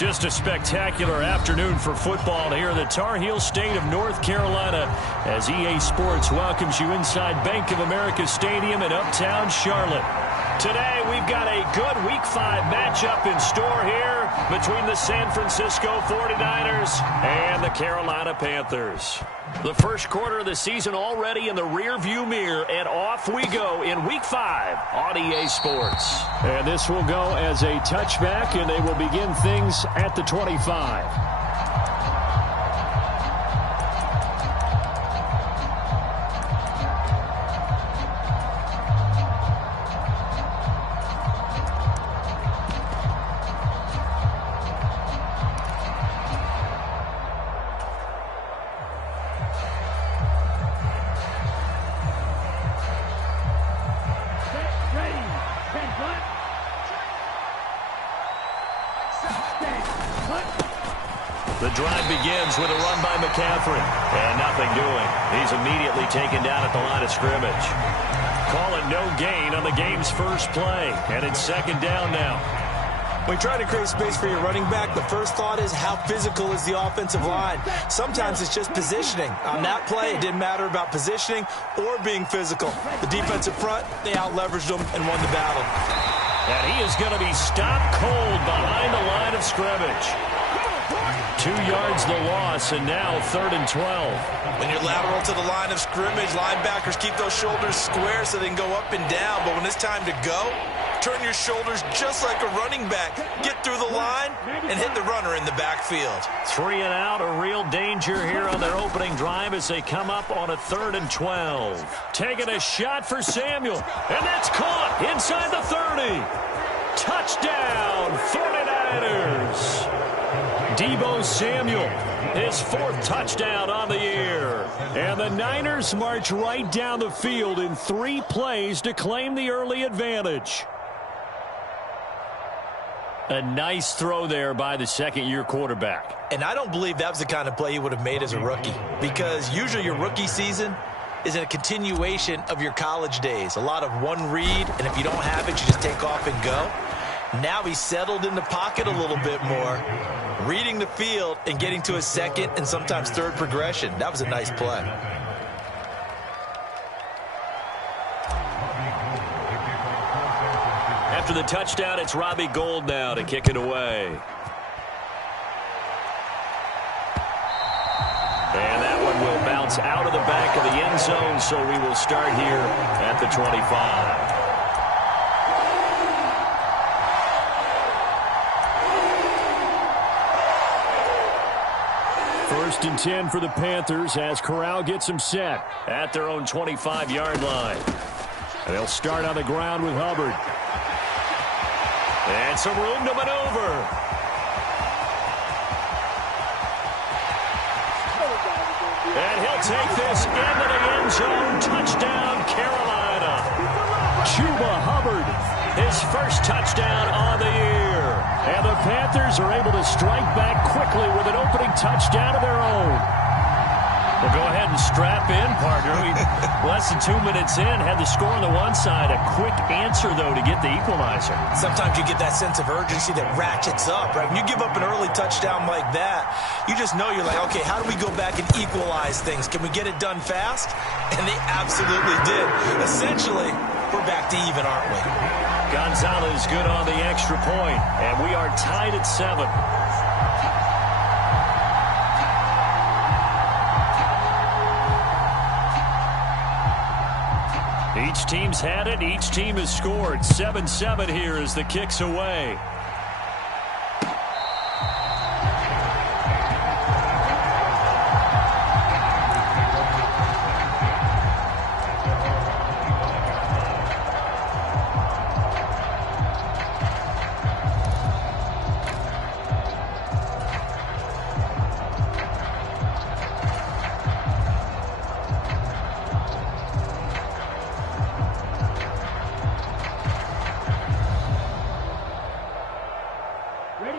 Just a spectacular afternoon for football here in the Tar Heel state of North Carolina as EA Sports welcomes you inside Bank of America Stadium in uptown Charlotte. Today we've got a good Week 5 matchup in store here between the San Francisco 49ers and the Carolina Panthers. The first quarter of the season already in the rearview mirror, and off we go in Week 5 on EA Sports. And this will go as a touchback, and they will begin things at the 25. The drive begins with a run by McCaffrey. And nothing doing. He's immediately taken down at the line of scrimmage. Call it no gain on the game's first play. And it's second down now. When you try to create space for your running back, the first thought is how physical is the offensive line. Sometimes it's just positioning. On that play, it didn't matter about positioning or being physical. The defensive front, they out-leveraged them and won the battle. And he is going to be stopped cold behind the line of scrimmage. 2 yards the loss, and now 3rd and 12. When you're lateral to the line of scrimmage, linebackers keep those shoulders square so they can go up and down. But when it's time to go, turn your shoulders just like a running back. Get through the line and hit the runner in the backfield. 3 and out, a real danger here on their opening drive as they come up on a 3rd and 12. Taking a shot for Samuel, and that's caught inside the 30. Touchdown, 49ers. Deebo Samuel, his 4th touchdown on the year. And the Niners march right down the field in 3 plays to claim the early advantage. A nice throw there by the second-year quarterback. And I don't believe that was the kind of play he would have made as a rookie, because usually your rookie season is a continuation of your college days. A lot of one read, and if you don't have it, you just take off and go. Now he's settled in the pocket a little bit more, reading the field and getting to his second and sometimes third progression. That was a nice play. After the touchdown, it's Robbie Gould now to kick it away. And that one will bounce out of the back of the end zone, so we will start here at the 25. 1st and 10 for the Panthers as Corral gets them set at their own 25-yard line. And they'll start on the ground with Hubbard. And some room to maneuver. And he'll take this into the end zone. Touchdown, Carolina. Chuba Hubbard, his 1st touchdown on the year. And the Panthers are able to strike back quickly with an opening touchdown of their own. Well, go ahead and strap in, partner. Less than 2 minutes in, had the score on the one side. A quick answer, though, to get the equalizer. Sometimes you get that sense of urgency that ratchets up, right? When you give up an early touchdown like that, you just know you're like, okay, how do we go back and equalize things? Can we get it done fast? And they absolutely did. Essentially, we're back to even, aren't we? Gonzalez good on the extra point, and we are tied at 7. Each team's had it. Each team has scored. 7-7 here as the kick's away.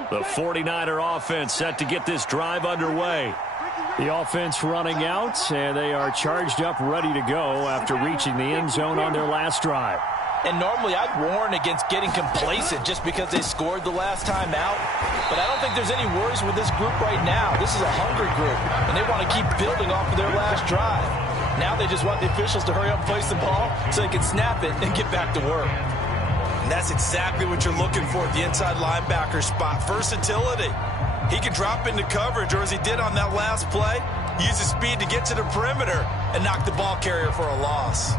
The 49er offense set to get this drive underway. The offense running out, and they are charged up, ready to go after reaching the end zone on their last drive. And normally I'd warn against getting complacent just because they scored the last time out. But I don't think there's any worries with this group right now. This is a hungry group, and they want to keep building off of their last drive. Now they just want the officials to hurry up and place the ball so they can snap it and get back to work. And that's exactly what you're looking for at the inside linebacker spot. Versatility. He can drop into coverage, or as he did on that last play, use his speed to get to the perimeter and knock the ball carrier for a loss.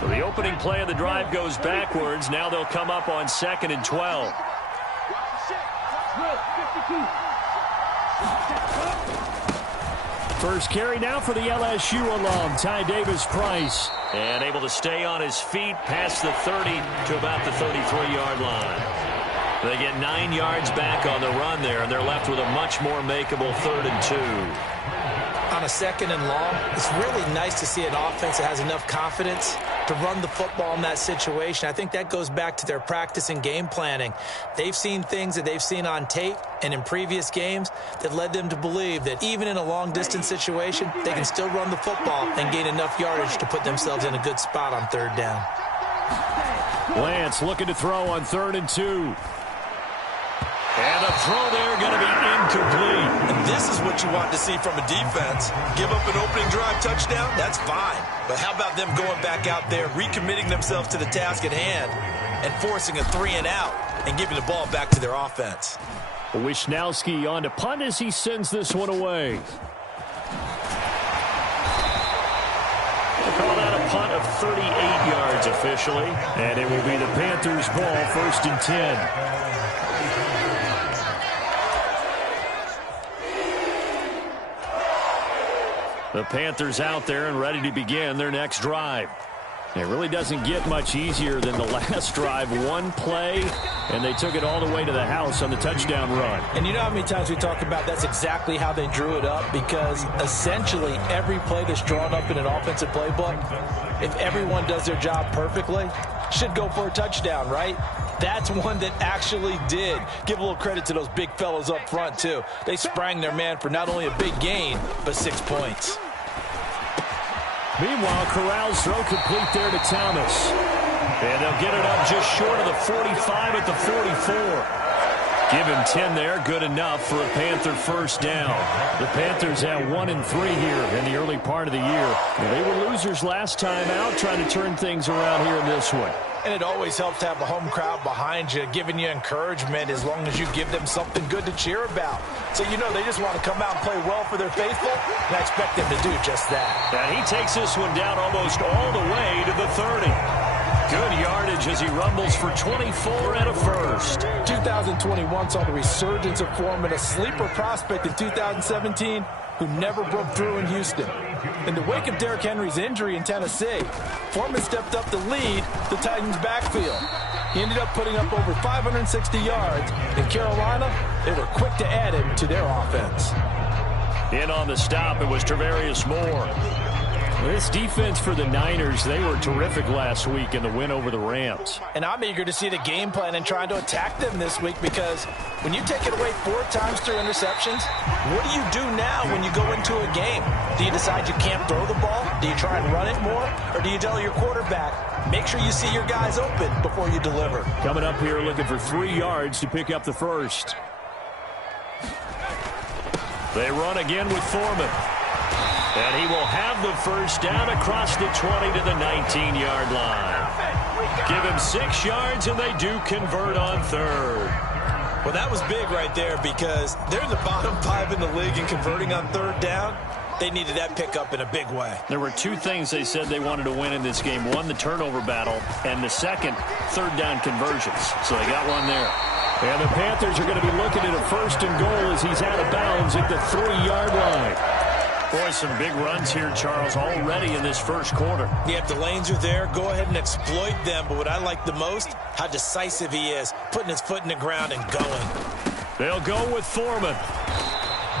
So the opening play of the drive goes backwards. Now they'll come up on 2nd and 12. First carry now for the LSU alum, Ty Davis-Price. And able to stay on his feet past the 30 to about the 33-yard line. They get 9 yards back on the run there, and they're left with a much more makeable 3rd and 2. On a 2nd and long, it's really nice to see an offense that has enough confidence to run the football in that situation. I think that goes back to their practice and game planning. They've seen things that they've seen on tape and in previous games that led them to believe that even in a long-distance situation, they can still run the football and gain enough yardage to put themselves in a good spot on 3rd down. Lance looking to throw on 3rd and 2. And a throw there going to be incomplete. And this is what you want to see from a defense. Give up an opening drive touchdown, that's fine. But how about them going back out there, recommitting themselves to the task at hand, and forcing a 3-and-out and giving the ball back to their offense. Wishnowski on to punt as he sends this one away. We'll call that a punt of 38 yards officially. And it will be the Panthers' ball, 1st and 10. The Panthers out there and ready to begin their next drive. It really doesn't get much easier than the last drive. One play, and they took it all the way to the house on the touchdown run. And you know how many times we talk about that's exactly how they drew it up, because essentially every play that's drawn up in an offensive playbook, if everyone does their job perfectly, should go for a touchdown, right? That's one that actually did. Give a little credit to those big fellas up front, too. They sprang their man for not only a big gain, but 6 points. Meanwhile, Corral's throw complete there to Thomas. And they'll get it up just short of the 45 at the 44. Give him 10 there, good enough for a Panther 1st down. The Panthers at 1-3 here in the early part of the year. They were losers last time out, trying to turn things around here in this one. And it always helps to have a home crowd behind you, giving you encouragement as long as you give them something good to cheer about. So you know they just want to come out and play well for their faithful, and I expect them to do just that. And he takes this one down almost all the way to the 30. Good yardage as he rumbles for 24 and a 1st. 2021 saw the resurgence of Foreman, a sleeper prospect in 2017 who never broke through in Houston. In the wake of Derrick Henry's injury in Tennessee, Foreman stepped up to lead the Titans' backfield. He ended up putting up over 560 yards. In Carolina, they were quick to add him to their offense. In on the stop, it was Travarius Moore. This defense for the Niners, they were terrific last week in the win over the Rams. And I'm eager to see the game plan and trying to attack them this week, because when you take it away 4 times through interceptions, what do you do now when you go into a game? Do you decide you can't throw the ball? Do you try and run it more? Or do you tell your quarterback, make sure you see your guys open before you deliver? Coming up here looking for 3 yards to pick up the 1st. They run again with Foreman. And he will have the 1st down across the 20 to the 19-yard line. Give him 6 yards, and they do convert on 3rd. Well, that was big right there, because they're in the bottom 5 in the league in converting on 3rd down. They needed that pickup in a big way. There were 2 things they said they wanted to win in this game. One, the turnover battle, and the second, 3rd down conversions. So they got one there. And the Panthers are going to be looking at a 1st and goal as he's out of bounds at the 3-yard line. Boy, some big runs here, Charles, already in this 1st quarter. Yeah, if the lanes are there, go ahead and exploit them. But what I like the most, how decisive he is, putting his foot in the ground and going. They'll go with Foreman.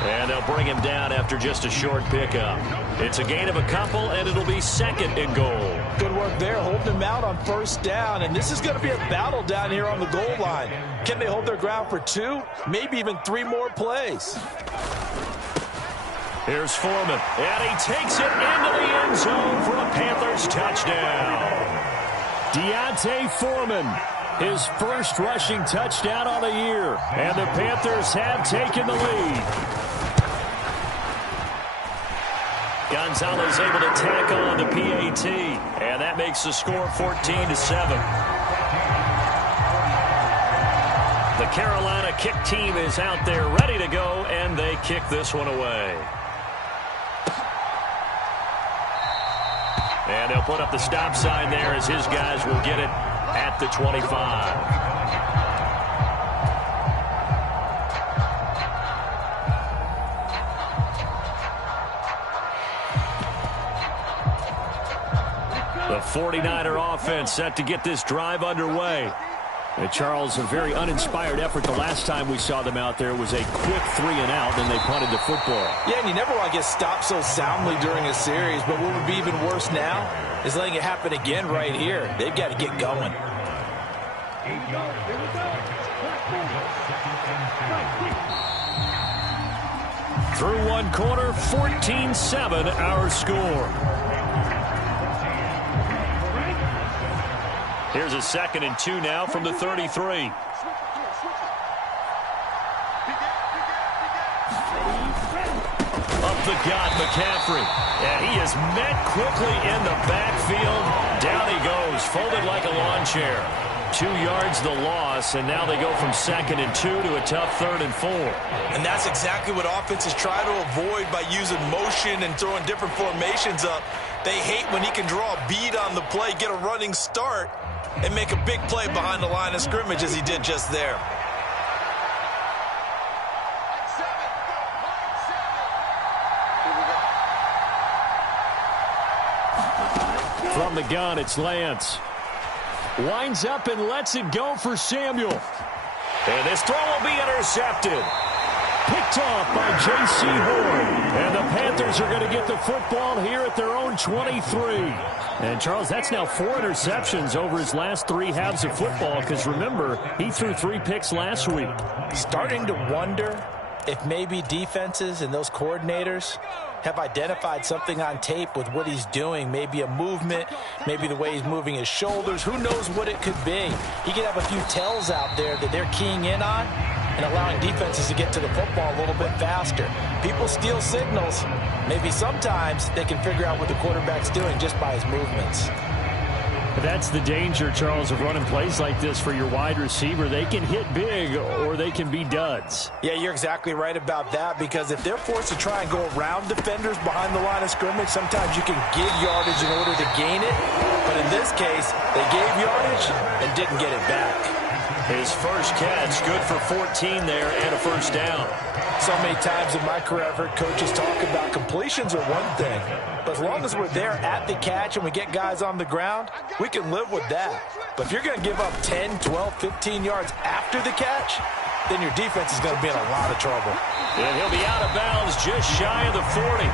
And they'll bring him down after just a short pickup. It's a gain of a couple, and it'll be 2nd and goal. Good work there, holding him out on 1st down. And this is going to be a battle down here on the goal line. Can they hold their ground for 2, maybe even 3 more plays? Here's Foreman, and he takes it into the end zone for a Panthers touchdown. Deontay Foreman, his first rushing touchdown on the year. And the Panthers have taken the lead. Gonzalez able to tackle on the PAT, and that makes the score 14-7. The Carolina kick team is out there ready to go, and they kick this one away. And they'll put up the stop sign there as his guys will get it at the 25. The 49er offense set to get this drive underway. And Charles, a very uninspired effort the last time we saw them out there was a quick 3-and-out, and they punted the football. Yeah, and you never want to get stopped so soundly during a series, but what would be even worse now is letting it happen again right here. They've got to get going. Through one quarter, 14-7 our score. Here's a 2nd and 2 now from the 33. Up the gut, McCaffrey. And he is met quickly in the backfield. Down he goes, folded like a lawn chair. 2 yards the loss, and now they go from 2nd and 2 to a tough 3rd and 4. And that's exactly what offenses try to avoid by using motion and throwing different formations up. They hate when he can draw a bead on the play, get a running start, and make a big play behind the line of scrimmage as he did just there. From the gun, it's Lance. Winds up and lets it go for Samuel. And this throw will be intercepted. Picked off by J.C. Horn. And the Panthers are going to get the football here at their own 23. And, Charles, that's now 4 interceptions over his last 3 halves of football because, remember, he threw 3 picks last week. Starting to wonder if maybe defenses and those coordinators have identified something on tape with what he's doing. Maybe a movement, maybe the way he's moving his shoulders. Who knows what it could be? He could have a few tells out there that they're keying in on and allowing defenses to get to the football a little bit faster. People steal signals. Maybe sometimes they can figure out what the quarterback's doing just by his movements. That's the danger, Charles, of running plays like this for your wide receiver. They can hit big or they can be duds. Yeah, you're exactly right about that, because if they're forced to try and go around defenders behind the line of scrimmage, sometimes you can give yardage in order to gain it. But in this case, they gave yardage and didn't get it back. His first catch, good for 14 there and a first down. So many times in my career, I've heard coaches talk about completions are one thing. But as long as we're there at the catch and we get guys on the ground, we can live with that. But if you're going to give up 10, 12, 15 yards after the catch, then your defense is going to be in a lot of trouble. And he'll be out of bounds just shy of the 40.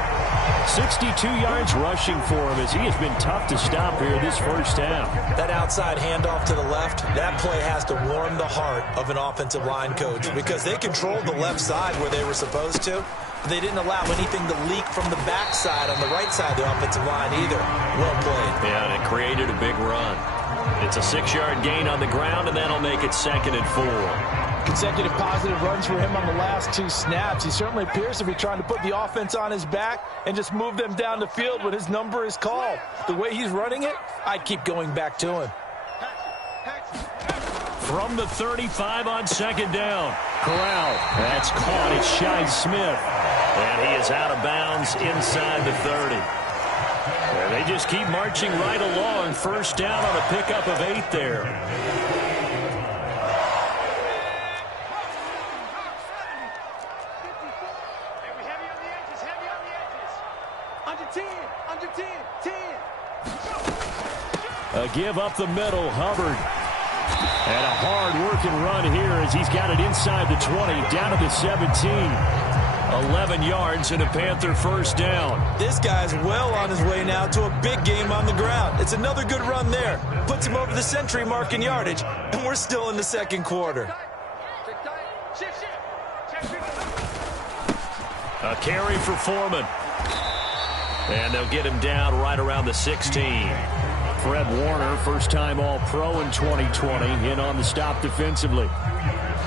62 yards rushing for him as he has been tough to stop here this first half. That outside handoff to the left, that play has to warm the heart of an offensive line coach, because they controlled the left side where they were supposed to. They didn't allow anything to leak from the backside on the right side of the offensive line either. Well played. Yeah, and it created a big run. It's a 6-yard gain on the ground, and that'll make it 2nd and 4. Consecutive positive runs for him on the last 2 snaps. He certainly appears to be trying to put the offense on his back and just move them down the field when his number is called. The way he's running it, I'd keep going back to him. From the 35 on 2nd down. Corral. That's caught. It's Shi Smith. And he is out of bounds inside the 30. And they just keep marching right along. First down on a pickup of 8 there. A give up the middle, Hubbard. And a hard-working run here as he's got it inside the 20, down to the 17. 11 yards and a Panther first down. This guy's well on his way now to a big game on the ground. It's another good run there. Puts him over the century mark in yardage, and we're still in the second quarter. A carry for Foreman. And they'll get him down right around the 16. Fred Warner, first-time All-Pro in 2020, in on the stop defensively.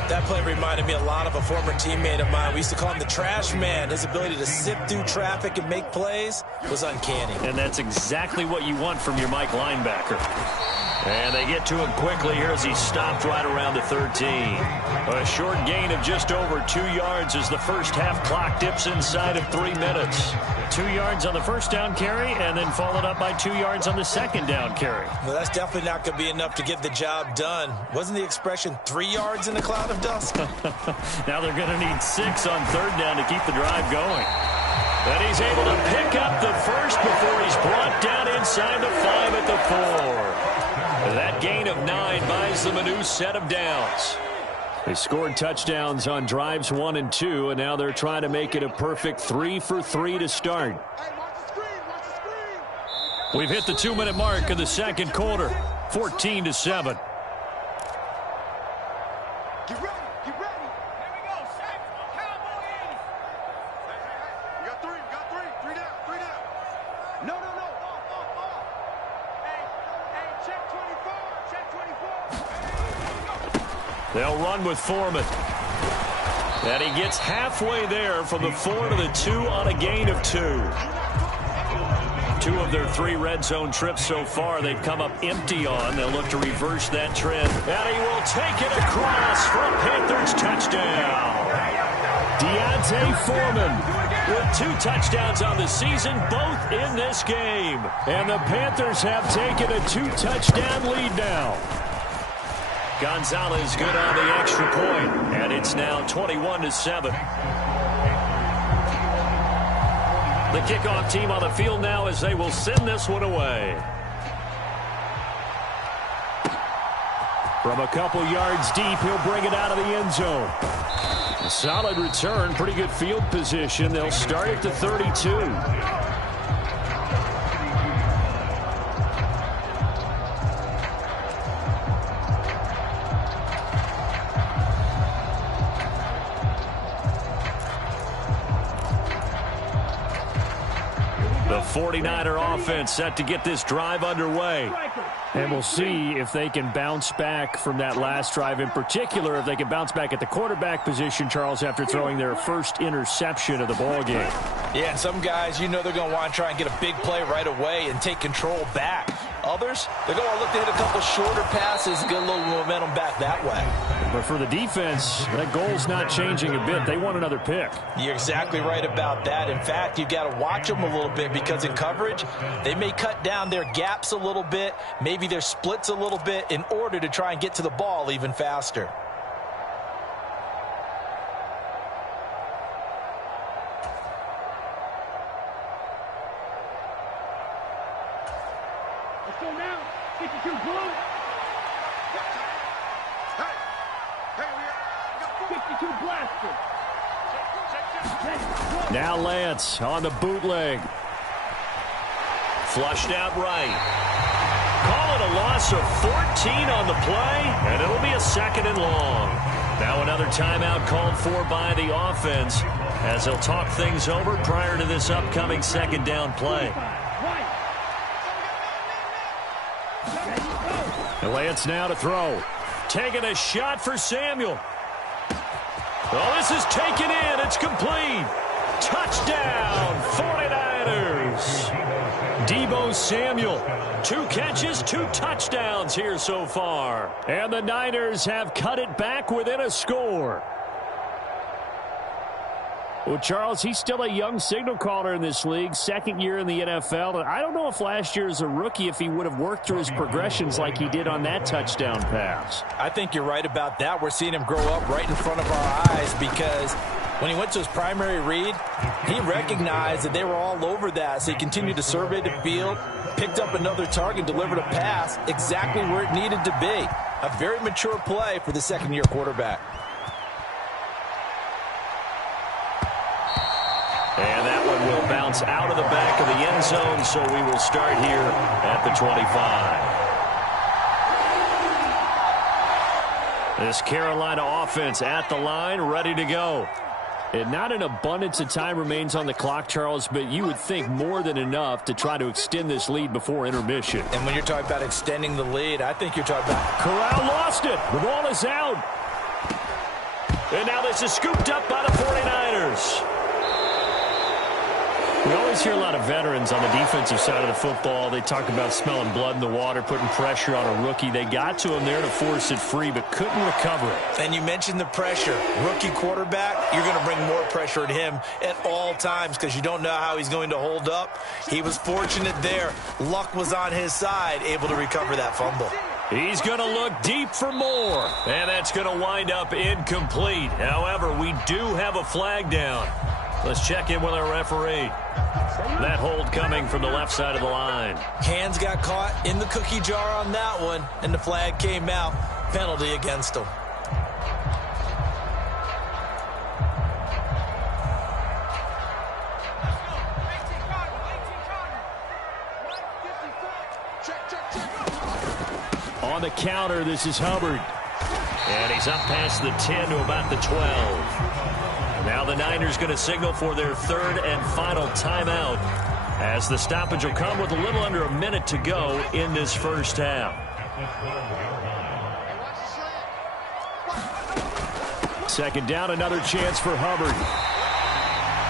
That play reminded me a lot of a former teammate of mine. We used to call him the trash man. His ability to sift through traffic and make plays was uncanny. And that's exactly what you want from your Mike linebacker. And they get to him quickly here as he's stopped right around the 13. A short gain of just over 2 yards as the first half clock dips inside of 3 minutes. 2 yards on the first down carry and then followed up by 2 yards on the second down carry. Well, that's definitely not going to be enough to get the job done. Wasn't the expression 3 yards in a cloud of dust? Now they're going to need 6 on third down to keep the drive going. And he's able to pick up the first before he's brought down inside the 5 at the 4. That gain of 9 buys them a new set of downs. They scored touchdowns on drives 1 and 2, and now they're trying to make it a perfect 3 for 3 to start. We've hit the 2-minute mark of the second quarter, 14-7. Get ready, get ready. Here we go, Shaq. Cowboys. We got 3, we got 3. 3 down, 3 down. No. Hey, check 24, check 24. They'll run with Foreman. And he gets halfway there from the 4 to the 2 on a gain of 2. 2 of their 3 red zone trips so far they've come up empty on. They'll look to reverse that trend. And he will take it across for a Panthers touchdown. Deontay Foreman with 2 touchdowns on the season, both in this game. And the Panthers have taken a 2-touchdown lead now. Gonzalez good on the extra point, and it's now 21-7. The kickoff team on the field now as they will send this one away. From a couple yards deep, he'll bring it out of the end zone. A solid return, pretty good field position. They'll start at the 32. The 49er offense set to get this drive underway. And we'll see if they can bounce back from that last drive, in particular if they can bounce back at the quarterback position, Charles, after throwing their first interception of the ball game. Yeah, and some guys, you know they're going to want to try and get a big play right away and take control back. Others, they're going to look to hit a couple shorter passes and get a little momentum back that way. But for the defense, that goal's not changing a bit. They want another pick. You're exactly right about that. In fact, you've got to watch them a little bit because in coverage, they may cut down their gaps a little bit, maybe their splits a little bit in order to try and get to the ball even faster. Let's go now. 52 blue. Hey, we got 52 blaster. Now Lance on the bootleg. Flushed out right. Call it a loss of 14 on the play, and it'll be a 2nd and long. Now another timeout called for by the offense as they'll talk things over prior to this upcoming 2nd down play. And Lance now to throw. Taking a shot for Samuel. Oh, this is taken in. It's complete. Touchdown, 49ers. Deebo Samuel, 2 catches, 2 touchdowns here so far. And the Niners have cut it back within a score. Well, Charles, he's still a young signal caller in this league, 2nd year in the NFL. And I don't know if last year as a rookie, if he would have worked through his progressions like he did on that touchdown pass. I think you're right about that. We're seeing him grow up right in front of our eyes because when he went to his primary read, he recognized that they were all over that. So he continued to survey the field, picked up another target, delivered a pass exactly where it needed to be. A very mature play for the 2nd-year quarterback. offense out of the back of the end zone, so we will start here at the 25. This Carolina offense at the line, ready to go. And not an abundance of time remains on the clock, Charles, but you would think more than enough to try to extend this lead before intermission. And when you're talking about extending the lead, I think you're talking about... Corral lost it. The ball is out. And now this is scooped up by the 49ers. We always hear a lot of veterans on the defensive side of the football. They talk about smelling blood in the water, putting pressure on a rookie. They got to him there to force it free, but couldn't recover it. And you mentioned the pressure. Rookie quarterback, you're going to bring more pressure at him at all times because you don't know how he's going to hold up. He was fortunate there. Luck was on his side, able to recover that fumble. He's going to look deep for more, and that's going to wind up incomplete. However, we do have a flag down. Let's check in with our referee. That hold coming from the left side of the line. Hands got caught in the cookie jar on that one, and the flag came out. Penalty against him. On the counter, this is Hubbard. And he's up past the 10 to about the 12. Now the Niners going to signal for their third and final timeout as the stoppage will come with a little under a minute to go in this first half. Second down, another chance for Hubbard.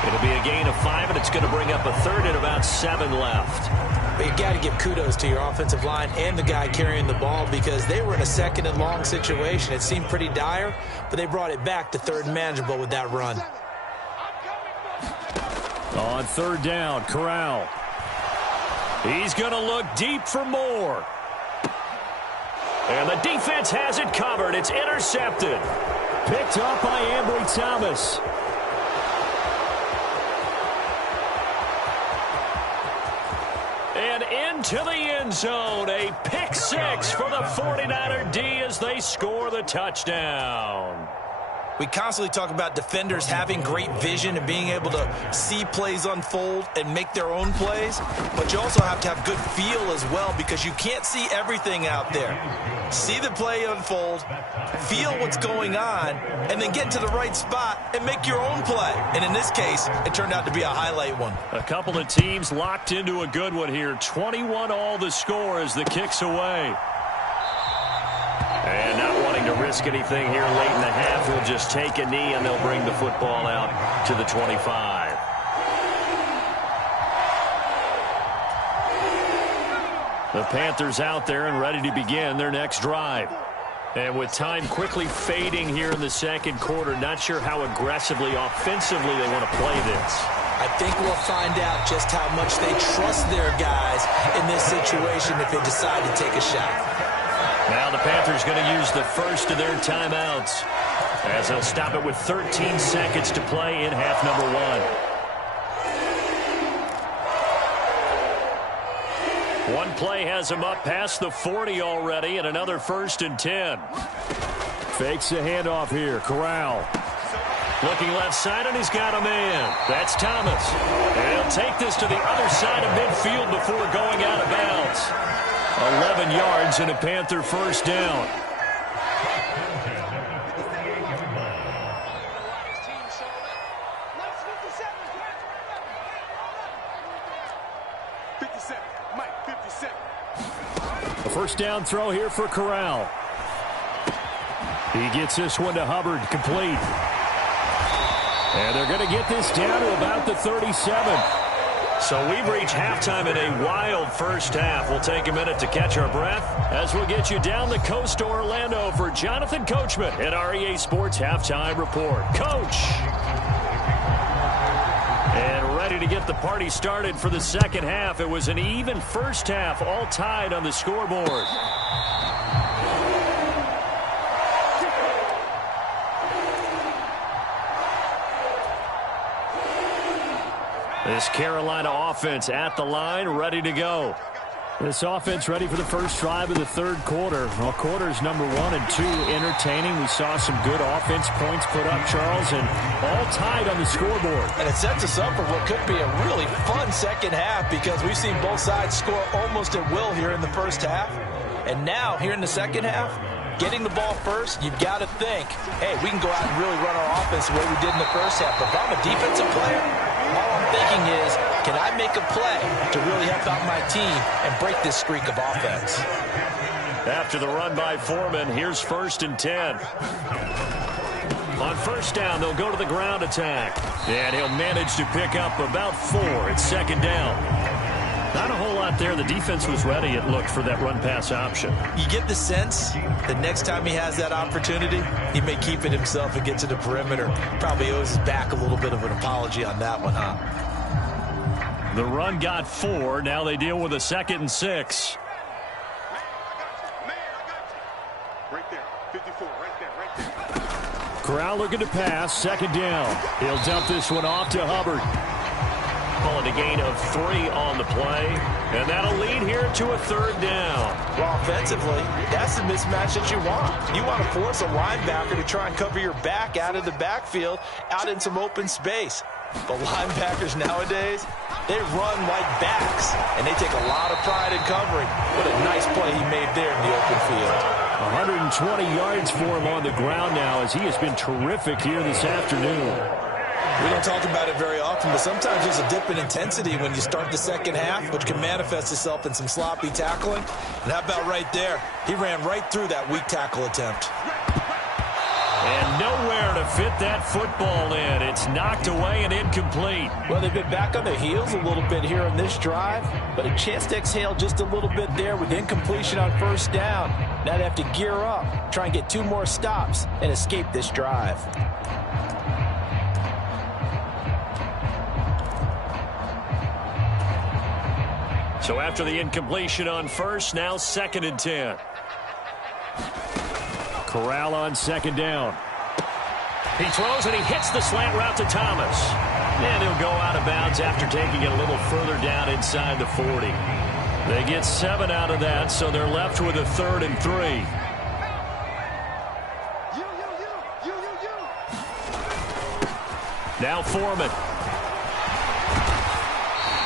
It'll be a gain of 5, and it's going to bring up a third and about 7 left. But you got to give kudos to your offensive line and the guy carrying the ball because they were in a second and long situation. It seemed pretty dire, but they brought it back to third and manageable with that run. On third down, Corral. He's going to look deep for more. And the defense has it covered. It's intercepted. Picked up by Ambry Thomas. And into the end zone, a pick 6 for the 49er D as they score the touchdown. We constantly talk about defenders having great vision and being able to see plays unfold and make their own plays, but you also have to have good feel as well because you can't see everything out there. See the play unfold, feel what's going on, and then get to the right spot and make your own play. And in this case, it turned out to be a highlight one. A couple of teams locked into a good one here. 21 all the score as the kick's away. And not wanting to risk anything here late in the half, he'll just take a knee and they'll bring the football out to the 25. The Panthers out there and ready to begin their next drive. And with time quickly fading here in the second quarter, not sure how aggressively, offensively they want to play this. I think we'll find out just how much they trust their guys in this situation if they decide to take a shot. Now the Panthers going to use the first of their timeouts as they'll stop it with 13 seconds to play in half number 1. One play has him up past the 40 already, and another 1st and 10. Fakes the handoff here. Corral. Looking left side, and he's got a man. That's Thomas. And he'll take this to the other side of midfield before going out of bounds. 11 yards and a Panther first down. A first down throw here for Corral. He gets this one to Hubbard, complete. And they're going to get this down to about the 37. So we've reached halftime in a wild first half. We'll take a minute to catch our breath as we'll get you down the coast to Orlando for Jonathan Coachman at our EA Sports Halftime Report. Coach! And ready to get the party started for the second half. It was an even first half, all tied on the scoreboard. This Carolina offense at the line, ready to go. This offense ready for the first drive of the third quarter. Well, quarters number 1 and 2 entertaining. We saw some good offense points put up, Charles, and all tied on the scoreboard. And it sets us up for what could be a really fun second half because we've seen both sides score almost at will here in the first half. And now, here in the second half, getting the ball first, you've got to think, hey, we can go out and really run our offense the way we did in the first half. But if I'm a defensive player, all I'm thinking is, can I make a play to really help out my team and break this streak of offense? After the run by Foreman, here's 1st and 10. On first down, they'll go to the ground attack. And he'll manage to pick up about 4 at 2nd down. Not a whole lot there. The defense was ready, it looked, for that run-pass option. You get the sense that next time he has that opportunity, he may keep it himself and get to the perimeter. Probably owes his back a little bit of an apology on that one, huh? The run got 4. Now they deal with a 2nd and 6. Man, I got you. Right there. 54. Right there. Corral looking to pass. 2nd down. He'll dump this one off to Hubbard. Calling a gain of 3 on the play. And that'll lead here to a 3rd down. Well, offensively, that's the mismatch that you want. You want to force a linebacker to try and cover your back out of the backfield, out in some open space. But linebackers nowadays, they run like backs, and they take a lot of pride in covering. What a nice play he made there in the open field. 120 yards for him on the ground now, as he has been terrific here this afternoon. We don't talk about it very often, but sometimes there's a dip in intensity when you start the second half, which can manifest itself in some sloppy tackling. And how about right there? He ran right through that weak tackle attempt. And nowhere to fit that football in. It's knocked away and incomplete. Well, they've been back on their heels a little bit here on this drive, but a chance to exhale just a little bit there with incompletion on first down. Now they have to gear up, try and get 2 more stops, and escape this drive. So after the incompletion on first, now 2nd and 10. Corral on 2nd down. He throws and he hits the slant route to Thomas. And he'll go out of bounds after taking it a little further down inside the 40. They get 7 out of that, so they're left with a 3rd and 3. Now Foreman.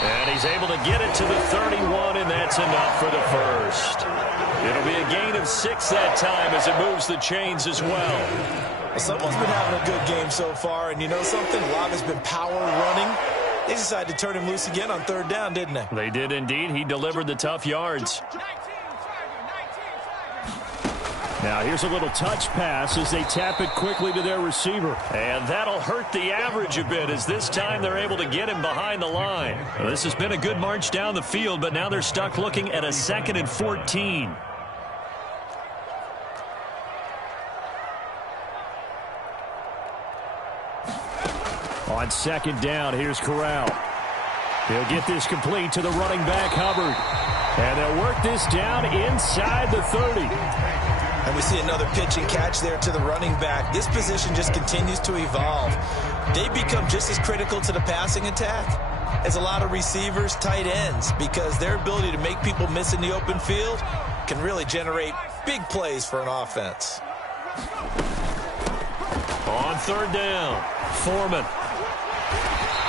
And he's able to get it to the 31, and that's enough for the first. It'll be a gain of 6 that time as it moves the chains as well. Someone's been having a good game so far, and you know something? A lot has been power running. They decided to turn him loose again on 3rd down, didn't they? They did indeed. He delivered the tough yards. Now here's a little touch pass as they tap it quickly to their receiver. And that'll hurt the average a bit as this time they're able to get him behind the line. Well, this has been a good march down the field, but now they're stuck looking at a 2nd and 14. On 2nd down, here's Corral. He'll get this complete to the running back, Hubbard. And they'll work this down inside the 30. And we see another pitch and catch there to the running back. This position just continues to evolve. They become just as critical to the passing attack as a lot of receivers, tight ends, because their ability to make people miss in the open field can really generate big plays for an offense. On 3rd down, Foreman.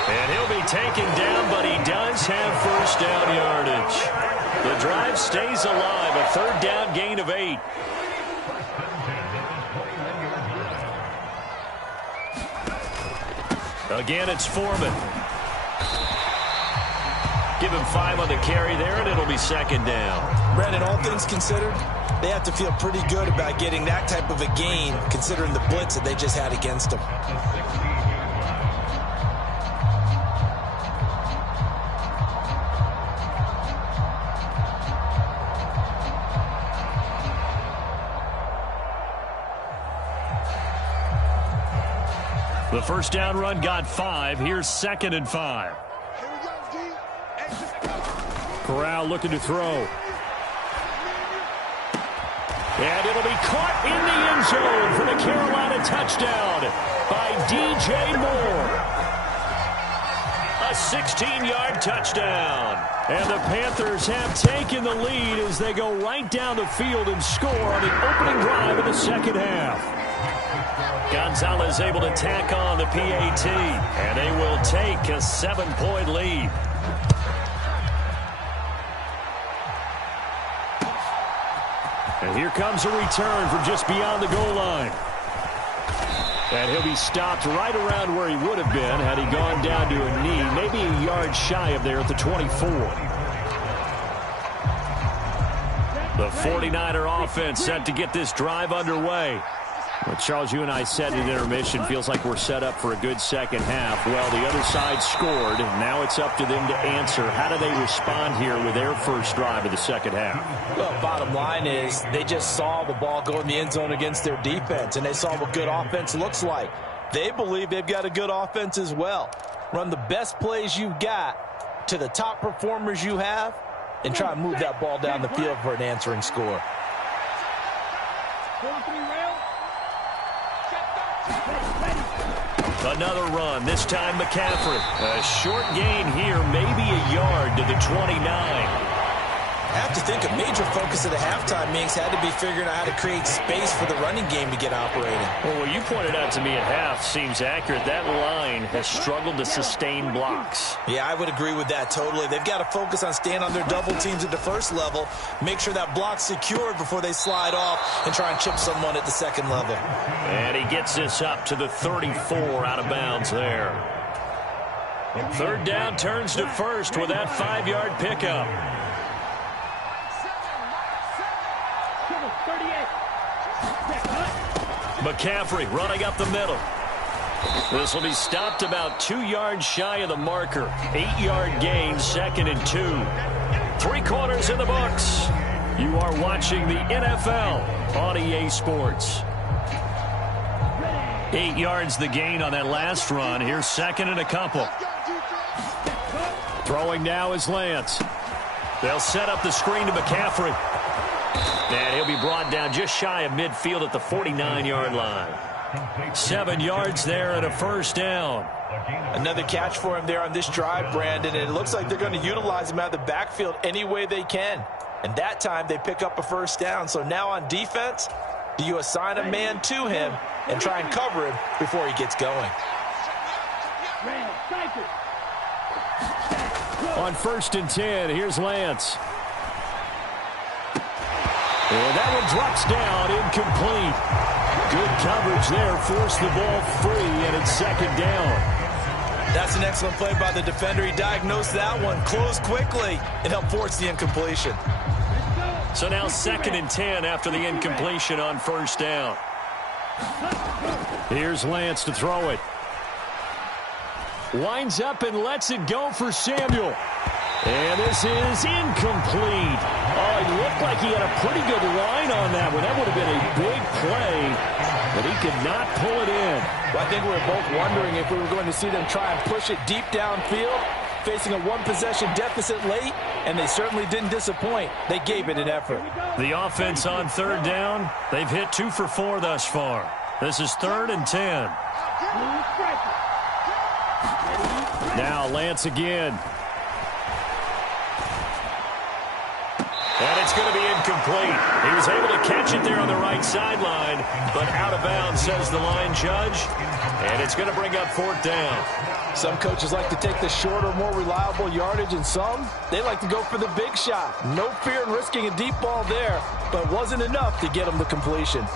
And he'll be taken down, but he does have first down yardage. The drive stays alive, a 3rd down gain of 8. Again, it's Foreman. Give him 5 on the carry there, and it'll be 2nd down. Brandon, all things considered, they have to feel pretty good about getting that type of a gain, considering the blitz that they just had against them. The first down run got 5. Here's 2nd and 5. Corral looking to throw. And it'll be caught in the end zone for the Carolina touchdown by DJ Moore. A A 16-yard touchdown. And the Panthers have taken the lead as they go right down the field and score on the opening drive of the second half. Gonzalez able to tack on the PAT, and they will take a 7-point lead. And here comes a return from just beyond the goal line. And he'll be stopped right around where he would have been had he gone down to a knee, maybe a yard shy of there at the 24. The 49er offense set to get this drive underway. Well, Charles, you and I said in intermission, feels like we're set up for a good second half. Well, the other side scored. Now it's up to them to answer. How do they respond here with their first drive of the second half? Well, bottom line is they just saw the ball go in the end zone against their defense, and they saw what good offense looks like. They believe they've got a good offense as well. Run the best plays you've got to the top performers you have, and try and move that ball down the field for an answering score. Another run, this time McCaffrey. A short gain here, maybe a yard to the 29. I have to think a major focus of the halftime meetings had to be figuring out how to create space for the running game to get operating. Well, what you pointed out to me at half seems accurate. That line has struggled to sustain blocks. Yeah, I would agree with that totally. They've got to focus on staying on their double teams at the first level, make sure that block's secured before they slide off and try and chip someone at the second level. And he gets this up to the 34 out of bounds there. Third down turns to first with that 5-yard pickup. McCaffrey running up the middle. This will be stopped about 2 yards shy of the marker. 8-yard gain, 2nd and 2. 3 quarters in the books. You are watching the NFL on EA Sports. 8 yards the gain on that last run. Here's 2nd and a couple. Throwing now is Lance. They'll set up the screen to McCaffrey. And he'll be brought down just shy of midfield at the 49-yard line. 7 yards there and a first down. Another catch for him there on this drive, Brandon, and it looks like they're going to utilize him out of the backfield any way they can. And that time they pick up a first down. So now on defense, do you assign a man to him and try and cover him before he gets going? On 1st and 10, here's Lance. And that one drops down, incomplete. Good coverage there, forced the ball free, and it's 2nd down. That's an excellent play by the defender. He diagnosed that one, closed quickly, and helped force the incompletion. So now 2nd and 10 after the incompletion on 1st down. Here's Lance to throw it. Winds up and lets it go for Samuel. And this is incomplete. Oh, it looked like he had a pretty good line on that one. That would have been a big play, but he could not pull it in. Well, I think we were both wondering if we were going to see them try and push it deep downfield, facing a one-possession deficit late, and they certainly didn't disappoint. They gave it an effort. The offense on 3rd down, they've hit 2 for 4 thus far. This is 3rd and 10. Now Lance again. And it's going to be incomplete. He was able to catch it there on the right sideline, but out of bounds, says the line judge. And it's going to bring up 4th down. Some coaches like to take the shorter, more reliable yardage, and some, they like to go for the big shot. No fear in risking a deep ball there, but it wasn't enough to get them the completion.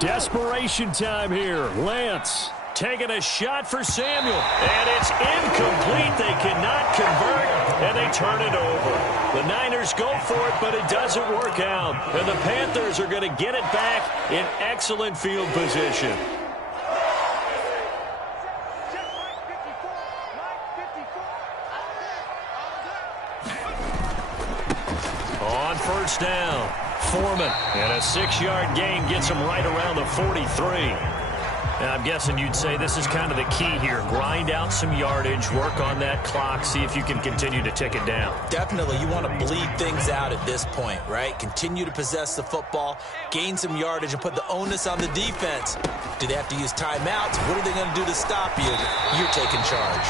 Desperation time here. Lance taking a shot for Samuel. And it's incomplete. They cannot convert, and they turn it over. The Niners go for it, but it doesn't work out. And the Panthers are going to get it back in excellent field position. On 1st down, Foreman. And a 6-yard gain gets him right around the 43. I'm guessing you'd say this is kind of the key here. Grind out some yardage, work on that clock, see if you can continue to tick it down. Definitely. You want to bleed things out at this point, right? Continue to possess the football, gain some yardage, and put the onus on the defense. Do they have to use timeouts? What are they going to do to stop you? You're taking charge.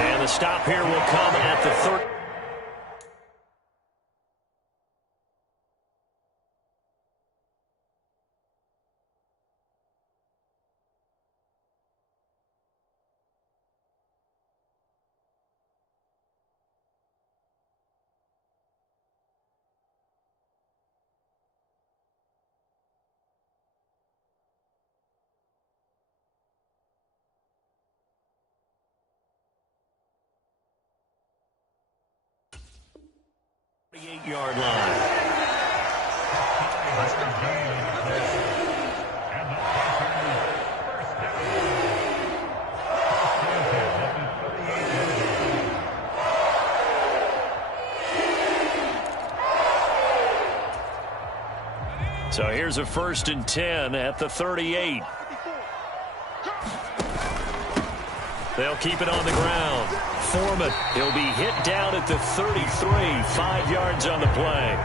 And the stop here will come at the 30. Yard line. So here's a 1st and 10 at the 38. They'll keep it on the ground. Foreman, he'll be hit down at the 33, 5 yards on the play.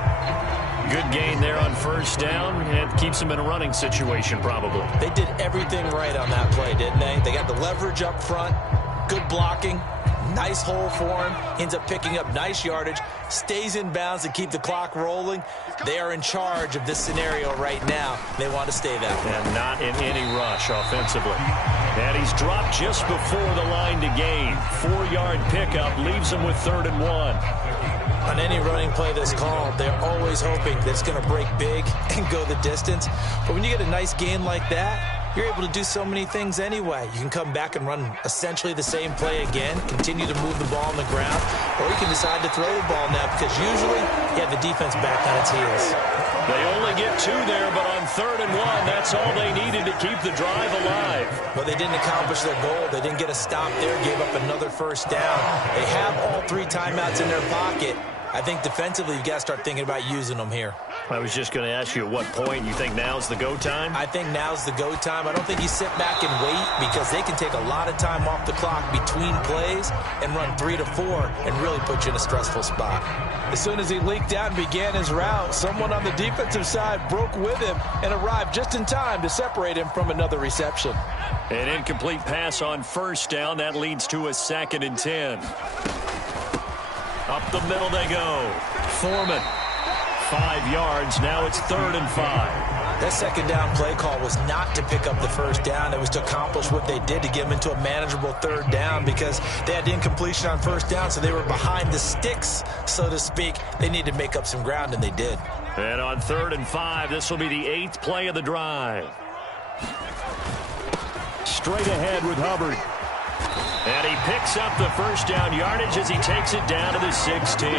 Good gain there on 1st down, and keeps him in a running situation probably. They did everything right on that play, didn't they? They got the leverage up front, good blocking, nice hole for him, ends up picking up nice yardage, stays in bounds to keep the clock rolling. They are in charge of this scenario right now. They want to stay that way. And not in any rush offensively. And he's dropped just before the line to gain. 4-yard pickup leaves him with 3rd and 1. On any running play that's called, they're always hoping that it's going to break big and go the distance. But when you get a nice gain like that, you're able to do so many things anyway. You can come back and run essentially the same play again, continue to move the ball on the ground, or you can decide to throw the ball now because usually you have the defense back on its heels. They only get 2 there, but on 3rd and 1, that's all they needed to keep the drive alive. But they didn't accomplish their goal. They didn't get a stop there, gave up another 1st down. They have all 3 timeouts in their pocket. I think defensively you've got to start thinking about using them here. I was just going to ask you at what point you think now's the go time? I think now's the go time. I don't think you sit back and wait because they can take a lot of time off the clock between plays and run 3 to 4 and really put you in a stressful spot. As soon as he leaked out and began his route, someone on the defensive side broke with him and arrived just in time to separate him from another reception. An incomplete pass on 1st down. That leads to a 2nd and 10. Up the middle they go. Foreman, 5 yards. Now it's 3rd and 5. That 2nd down play call was not to pick up the 1st down. It was to accomplish what they did to get them into a manageable 3rd down because they had incompletion on 1st down, so they were behind the sticks, so to speak. They needed to make up some ground, and they did. And on 3rd and 5, this will be the 8th play of the drive. Straight ahead with Hubbard. And he picks up the 1st down yardage as he takes it down to the 16.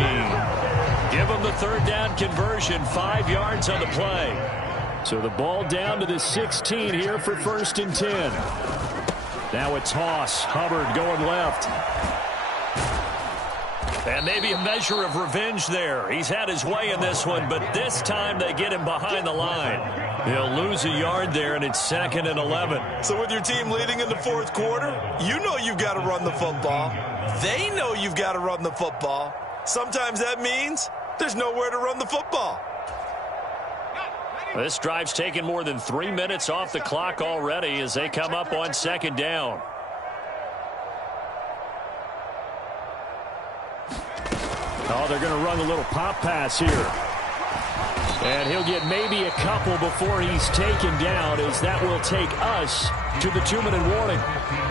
Give him the 3rd down conversion, 5 yards on the play. So the ball down to the 16 here for 1st and 10. Now a toss. Hubbard going left. And maybe a measure of revenge there. He's had his way in this one, but this time they get him behind the line. He'll lose a yard there, and it's 2nd and 11. So with your team leading in the 4th quarter, you know you've got to run the football. They know you've got to run the football. Sometimes that means there's nowhere to run the football. This drive's taken more than 3 minutes off the clock already as they come up on 2nd down. Oh, they're going to run a little pop pass here. And he'll get maybe a couple before he's taken down, as that will take us to the 2-minute warning.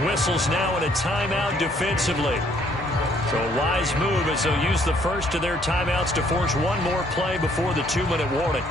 Whistles now in a timeout defensively. So a wise move as they'll use the first of their timeouts to force one more play before the 2-minute warning.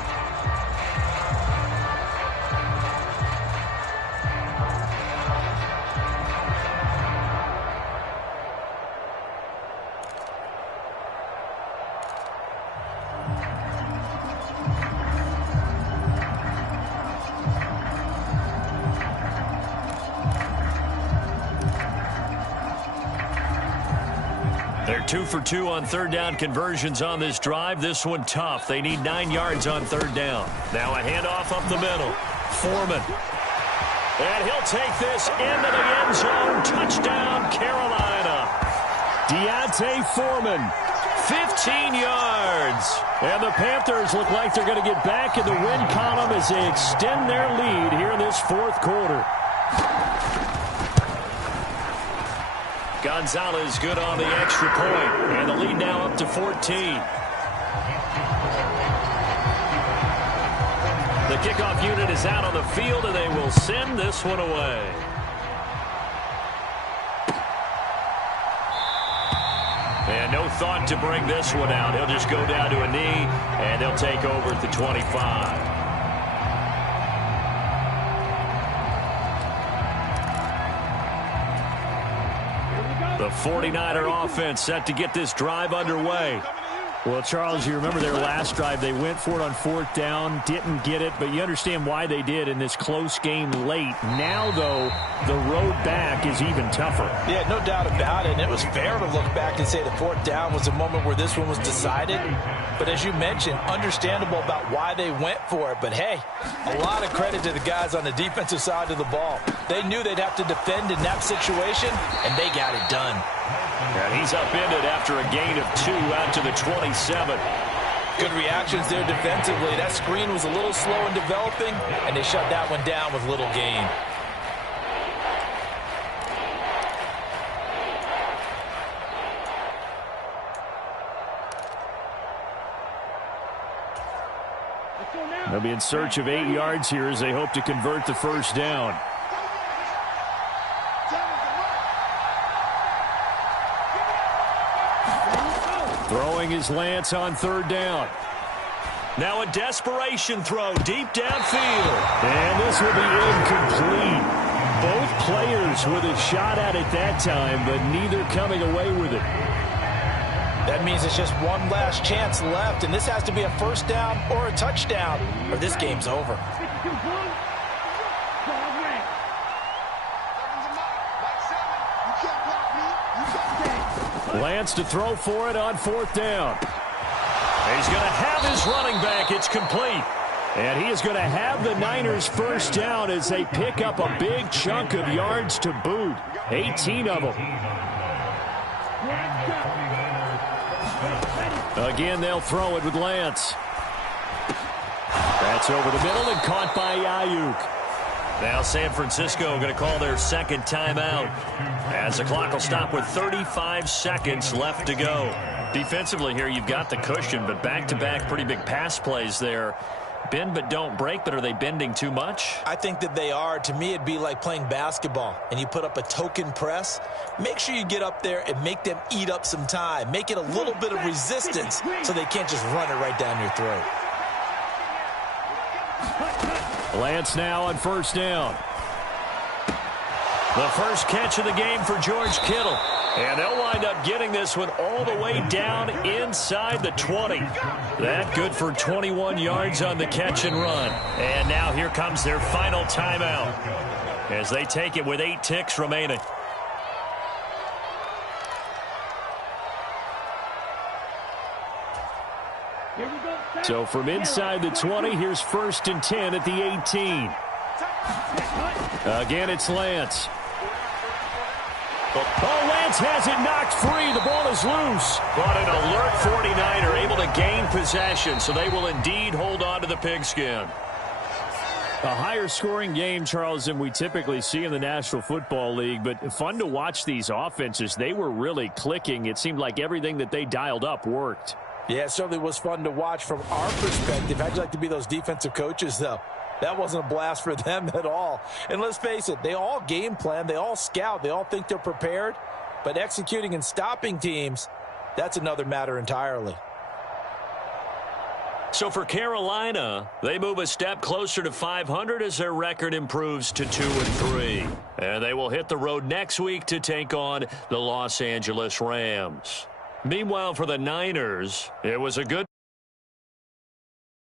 They're 2 for 2 on 3rd down conversions on this drive. This one tough. They need 9 yards on 3rd down. Now a handoff up the middle. Foreman. And he'll take this into the end zone. Touchdown, Carolina. Deontay Foreman, 15 yards. And the Panthers look like they're going to get back in the win column as they extend their lead here in this fourth quarter. Gonzalez good on the extra point, and the lead now up to 14. The kickoff unit is out on the field, and they will send this one away. And no thought to bring this one out. He'll just go down to a knee, and they'll take over at the 25. The 49er offense set to get this drive underway. Well, Charles, you remember their last drive. They went for it on fourth down, didn't get it, but you understand why they did in this close game late. Now, though, the road back is even tougher. Yeah, no doubt about it. And it was fair to look back and say the fourth down was a moment where this one was decided. But as you mentioned, understandable about why they went for it. But, hey, a lot of credit to the guys on the defensive side of the ball. They knew they'd have to defend in that situation, and they got it done. And he's upended after a gain of 2 out to the 27. Good reactions there defensively. That screen was a little slow in developing, and they shut that one down with little gain. They'll be in search of 8 yards here as they hope to convert the first down. Throwing is Lance on third down. Now a desperation throw deep downfield. And this will be incomplete. Both players with a shot at it that time, but neither coming away with it. That means it's just one last chance left, and this has to be a first down or a touchdown, or this game's over. Lance to throw for it on fourth down. He's going to have his running back. It's complete. And he is going to have the Niners first down as they pick up a big chunk of yards to boot. 18 of them. Again, they'll throw it with Lance. That's over the middle and caught by Ayuk. Now San Francisco going to call their second timeout as the clock will stop with 35 seconds left to go. Defensively here, you've got the cushion, but back-to-back pretty big pass plays there. Bend but don't break, but are they bending too much? I think that they are. To me, it'd be like playing basketball, and you put up a token press. Make sure you get up there and make them eat up some time. Make it a little bit of resistance so they can't just run it right down your throat. Lance now on first down. The first catch of the game for George Kittle. And they'll wind up getting this one all the way down inside the 20. That good for 21 yards on the catch and run. And now here comes their final timeout as they take it with 8 ticks remaining. So from inside the 20, here's 1st and 10 at the 18. Again, it's Lance. Oh, Lance has it knocked free. The ball is loose. But an alert 49er able to gain possession, so they will indeed hold on to the pigskin. A higher scoring game, Charles, than we typically see in the National Football League, but fun to watch these offenses. They were really clicking. It seemed like everything that they dialed up worked. Yeah, it certainly was fun to watch from our perspective. How'd you like to be those defensive coaches, though? That wasn't a blast for them at all. And let's face it, they all game plan, they all scout, they all think they're prepared. But executing and stopping teams, that's another matter entirely. So for Carolina, they move a step closer to 500 as their record improves to 2-3. And they will hit the road next week to take on the Los Angeles Rams. Meanwhile, for the Niners, it was a good